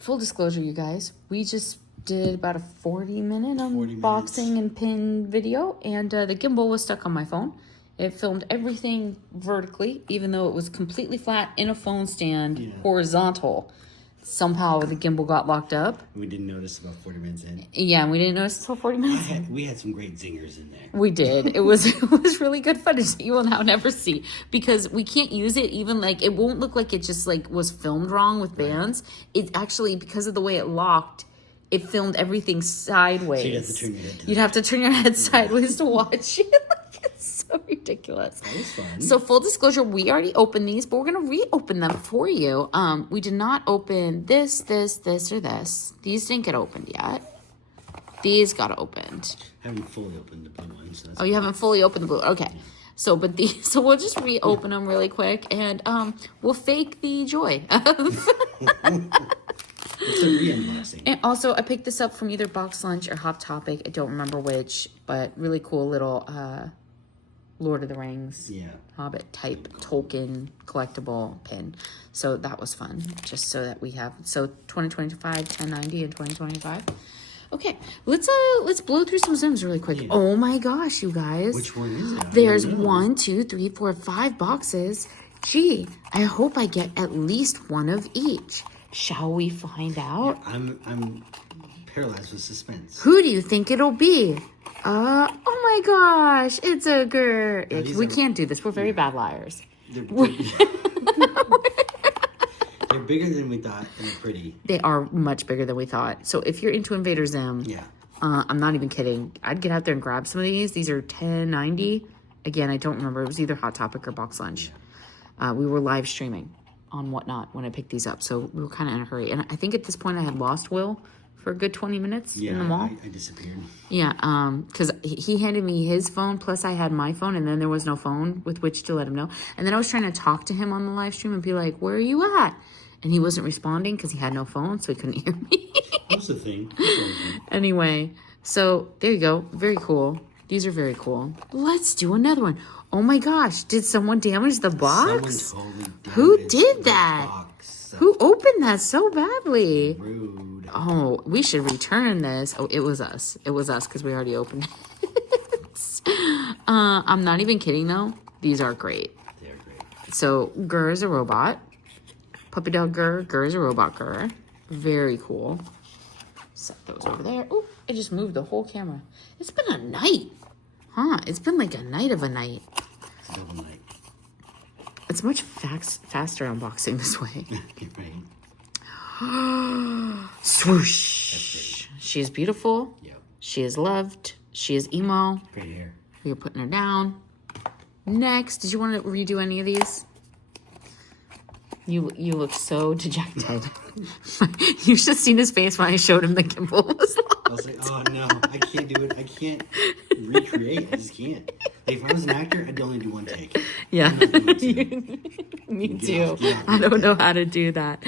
full disclosure, you guys, we just did about a 40-minute unboxing and pin video, and the gimbal was stuck on my phone. It filmed everything vertically, even though it was completely flat in a phone stand, horizontal. Somehow the gimbal got locked up. We didn't notice about 40 minutes in. Yeah, we didn't notice until 40 minutes in. We had some great zingers in there. We did. It was really good footage that you will now never see, because we can't use it. Even like it won't look like it just like was filmed wrong with bands. It actually, because of the way it locked, it filmed everything sideways. So you'd have to turn your head sideways to watch it. Like, it's so ridiculous. That was fun. So full disclosure, we already opened these, but we're gonna reopen them for you. We did not open this, or this. These didn't get opened yet. These got opened. I haven't fully opened the blue ones. So you haven't fully opened the blue. Okay. So, but these, so we'll just reopen them really quick, and we'll fake the joy of. It's a re-unboxing. And also, I picked this up from either Box Lunch or Hot Topic. I don't remember which, but really cool little Lord of the Rings, Hobbit type Tolkien collectible pin. So that was fun. Just so that we have 2025, 1090, and 2025. Okay, let's blow through some Zims really quick. Oh my gosh, you guys! Which one is it? There's 1, 2, 3, 4, 5 boxes. Gee, I hope I get at least one of each. Shall we find out? Yeah, I'm paralyzed with suspense. Who do you think it'll be? Oh my gosh, it's a girl. We can't do this. We're very bad liars. They're bigger than we thought, and they're pretty. They are much bigger than we thought. So if you're into Invader Zim, I'm not even kidding. I'd get out there and grab some of these. These are 1090. Again, I don't remember. It was either Hot Topic or Box Lunch. We were live streaming on Whatnot when I picked these up, so we were kind of in a hurry. And I think at this point I had lost Will for a good 20 minutes in the mall. I disappeared. Yeah, because he handed me his phone, plus I had my phone, and then there was no phone with which to let him know. And then I was trying to talk to him on the live stream and be like, where are you at? And he wasn't responding because he had no phone, so he couldn't hear me. That's the thing. Anyway, so there you go. Very cool. These are very cool. Let's do another one. Oh my gosh, did someone damage the box? Someone totally damaged Who did that? Box. Who opened that so badly? Rude. Oh, we should return this. Oh, it was us. It was us because we already opened it. I'm not even kidding though. These are great. They're great. So Gur is a robot. Puppy dog Gur. Gur is a robot Gur. Very cool. Set those over there. Oh, I just moved the whole camera. It's been a night. Huh, it's been like a night of a night. It's a double night. It's much faster unboxing this way. Right. Swoosh. She is beautiful. Yep. She is loved. She is emo. Great hair. We're putting her down. Next, did you want to redo any of these? You look so dejected. You should have seen his face when I showed him the gimbal was locked. I was like, oh no, I can't do it. I can't recreate. I just can't. Like, if I was an actor, I'd only do one take. Yeah. Me too. I don't know how to do that.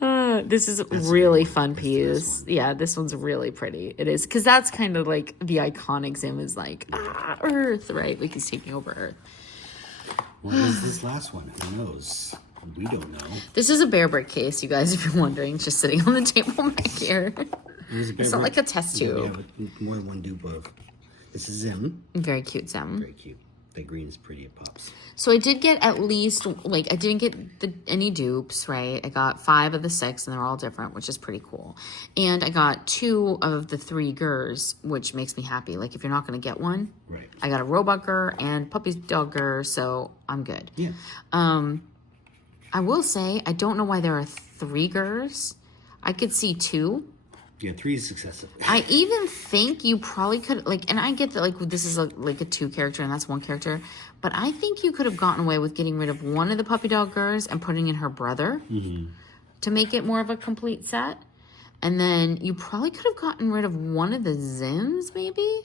This is really fun piece. Yeah, this one's really pretty. It is. Because that's kind of like the iconic Zim is like, Earth, right? Like he's taking over Earth. What is this last one? Who knows? We don't know. This is a bear brick case, you guys, if you're wondering. It's just sitting on the table back here. It's not like a test tube. We have more than one dupe of. This is Zim. Very cute Zim. Very cute. The green is pretty. It pops. So I did get at least, like, I didn't get any dupes, right? I got 5 of the 6, and they're all different, which is pretty cool. And I got 2 of the 3 Gurs, which makes me happy. Like, if you're not going to get one, right? I got a robot Gur and puppy dog Gur, so I'm good. Yeah. I will say, I don't know why there are 3 Gurs. I could see 2. Yeah, 3 is successive. I even think you probably could, like, and I get that, like, this is like a 2 character and that's 1 character, but I think you could have gotten away with getting rid of one of the puppy dog Gurs and putting in her brother to make it more of a complete set. And then you probably could have gotten rid of one of the Zims, maybe,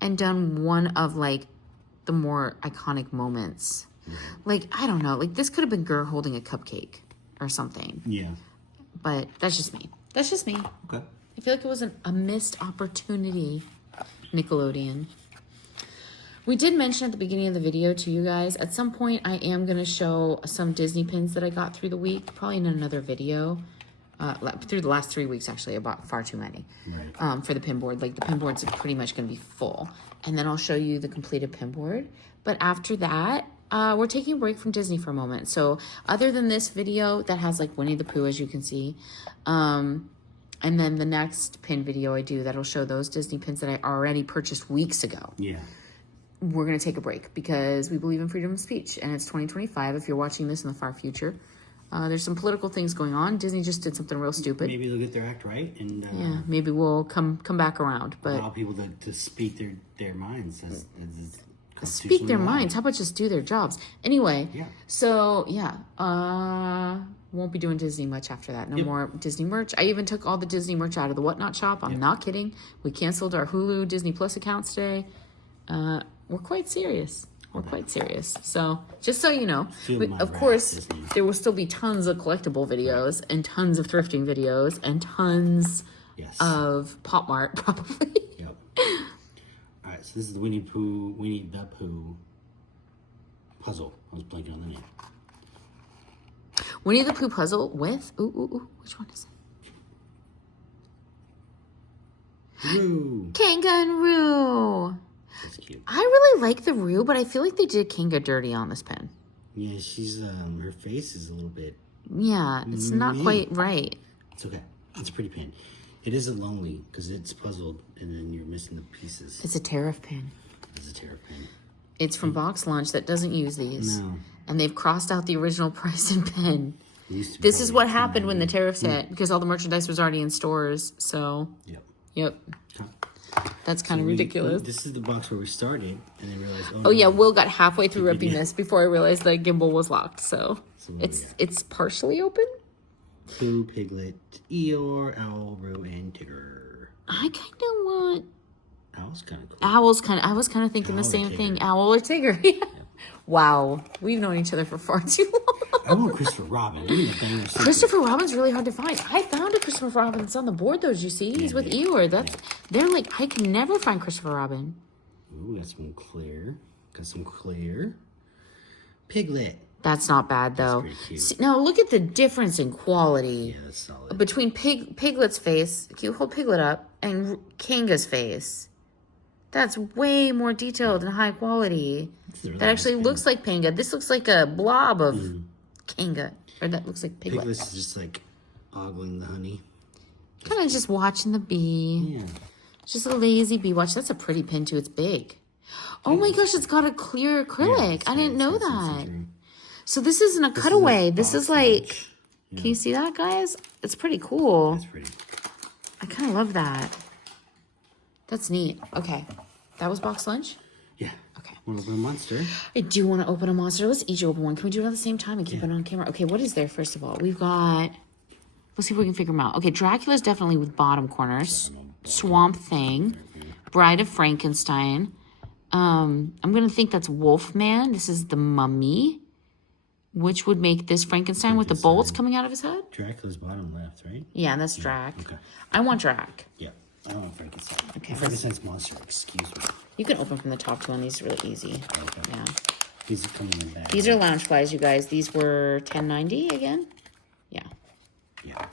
and done one of, like, the more iconic moments. Like, I don't know. Like, this could have been Gur holding a cupcake or something. Yeah. But that's just me. That's just me. Okay. I feel like it was a missed opportunity, Nickelodeon. We did mention at the beginning of the video to you guys, at some point I am going to show some Disney pins that I got through the week, probably in another video. through the last 3 weeks, actually, I bought far too many for the pin board. Like, the pin board's pretty much going to be full. And then I'll show you the completed pin board. But after that, we're taking a break from Disney for a moment. So other than this video that has, like, Winnie the Pooh, as you can see, and then the next pin video I do that'll show those Disney pins that I already purchased weeks ago. Yeah. We're going to take a break because we believe in freedom of speech. And it's 2025 if you're watching this in the far future. There's some political things going on. Disney just did something real stupid. Maybe they'll get their act right, and yeah, maybe we'll come back around. But allow people to speak their minds. Speak their minds. How about just do their jobs? Anyway, so won't be doing Disney much after that. No more Disney merch. I even took all the Disney merch out of the Whatnot shop. I'm not kidding. We canceled our Hulu Disney Plus accounts today. We're quite serious. We're quite serious. So, just so you know, of course, there will still be tons of collectible videos and tons of thrifting videos and tons of Pop Mart, probably. Yep. All right, so this is the Winnie the Pooh puzzle. I was blanking on the name. Winnie the Pooh puzzle with, which one is it? Roo. Kangaroo. That's cute. I really like the Roo, but I feel like they did Kanga dirty on this pen. Yeah, she's her face is a little bit. Yeah, it's not quite right. It's okay. It's a pretty pin. It isn't lonely because it's puzzled, and then you're missing the pieces. It's a tariff pin. It's a tariff pin. It's from Box Lunch that doesn't use these. No. And they've crossed out the original price and pen. This is what happened when the tariffs hit because all the merchandise was already in stores. So. Yep. That's kind of ridiculous. This is the box where we started, and then realized. Oh yeah, Will got halfway through ripping this before I realized the gimbal was locked. So it's partially open. Pooh, Piglet, Eeyore, Owl, Roo, and Tigger. I kind of want. Owl's kind of cool. I was kind of thinking the same thing. Owl or Tigger. Wow, we've known each other for far too long. I want Christopher Robin. Christopher Robin's really hard to find. I found a Christopher Robin that's on the board though. Did you see? He's with Eeyore. They're like I can never find Christopher Robin. Ooh, got some clear. Got some clear. Piglet. That's not bad though. See, now look at the difference in quality. Yeah, that's solid. Between Piglet's face, can you hold Piglet up, and Kanga's face. That's way more detailed and high quality. That actually looks like Panga. This looks like a blob of Kanga. Or that looks like Piglet. Piglet's just like ogling the honey. Kind of just watching the bee. Yeah. Just a lazy bee watch. That's a pretty pin too. It's big. Oh my gosh, it's got a clear acrylic. I didn't know that. So this isn't a cutaway. This is like, can you see that, guys? It's pretty cool. That's pretty. I kind of love that. That's neat. Okay. That was Box Lunch? Yeah. Okay. Want to open a monster? I do want to open a monster. Let's each open one. Can we do it at the same time and keep it on camera? Okay, what is there, first of all? We've got... Let's see if we can figure them out. Okay, Dracula's definitely with bottom corners. Swamp Thing. Bride of Frankenstein. I'm going to think that's Wolfman. This is the Mummy. Which would make this Frankenstein with the bolts coming out of his head? Dracula's bottom left, right? Yeah, that's Drac. Okay. I want Drac. Yeah. I don't want Frankenstein. Okay. Frankenstein's monster, excuse me. You can open from the top too on these really easy. Okay. Yeah. These are coming in bad. These are lounge flies, you guys. These were $10.90 again? Yeah. Yeah.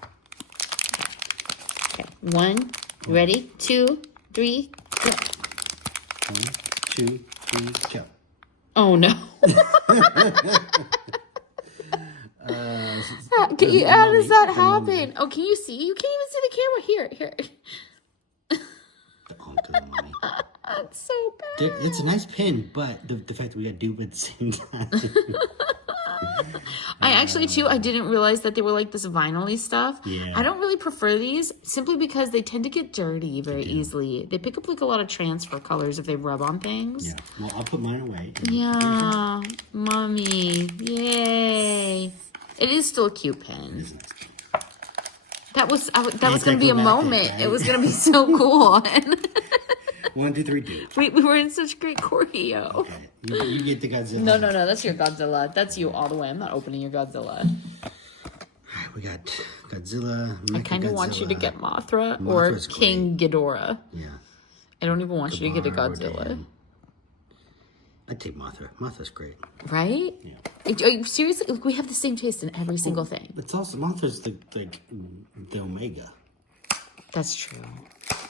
Okay. 1, ready, 2, 3, go. 1, 2, 3, go. Oh no. How does that happen? Oh, can you see? You can't even see the camera. Here. The Uncle Mummy. That's so bad. It's a nice pin, but the fact that we got dupe at the same time. I actually, too, I didn't realize that they were like this vinyl-y stuff. Yeah. I don't really prefer these simply because they tend to get dirty very easily. They pick up like a lot of transfer colors if they rub on things. Yeah. Well, I'll put mine away. Yeah. Mommy. Yay. It is still a cute pin. That was going to be a moment. It was going to be so cool. 1, 2, 3, do. We were in such great choreo. Okay. You get the Godzilla. No. That's your Godzilla. That's you all the way. I'm not opening your Godzilla. All right, we got Godzilla. I kind of want you to get Mothra or King Ghidorah. Yeah. I don't even want you to get a Godzilla. I'd take Mothra. Mothra's great. Right? Yeah. Seriously, like, we have the same taste in every single thing. It's also Mothra's the Omega. That's true.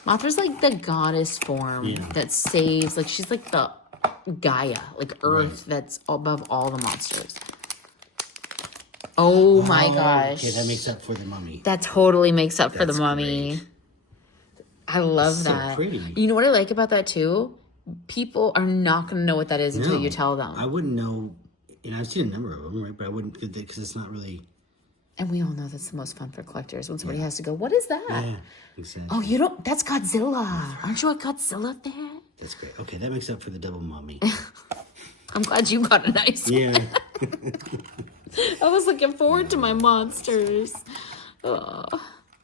Mothra's like the goddess form that saves. Like she's like the Gaia, like Earth that's above all the monsters. Oh my gosh. Okay, that makes up for the mummy. That totally makes up for the That's mummy. great. I love It's that. so pretty. You know what I like about that too? People are not going to know what that is until you tell them. I wouldn't know. And I've seen a number of them, right? But I wouldn't, because it's not really. And we all know that's the most fun for collectors when somebody has to go, what is that? Yeah, exactly. Oh, you don't, that's Godzilla. Aren't you a Godzilla fan? That's great. Okay, that makes up for the double mummy. I'm glad you got a nice one. Yeah. I was looking forward to my monsters. Oh,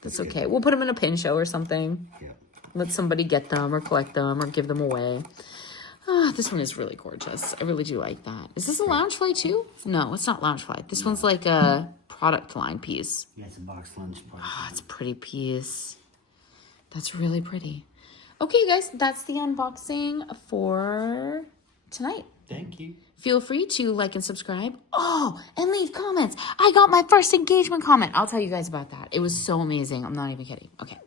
that's okay. We'll put them in a pin show or something. Yeah. Let somebody get them or collect them or give them away. This one is really gorgeous. I really do like that. Is this a Loungefly too? No, it's not Loungefly. This one's like a product line piece. Yeah, it's a box lunch. Oh, it's a pretty piece. That's really pretty. Okay, guys, that's the unboxing for tonight. Thank you. Feel free to like and subscribe. Oh, and leave comments. I got my first engagement comment. I'll tell you guys about that. It was so amazing. I'm not even kidding. Okay.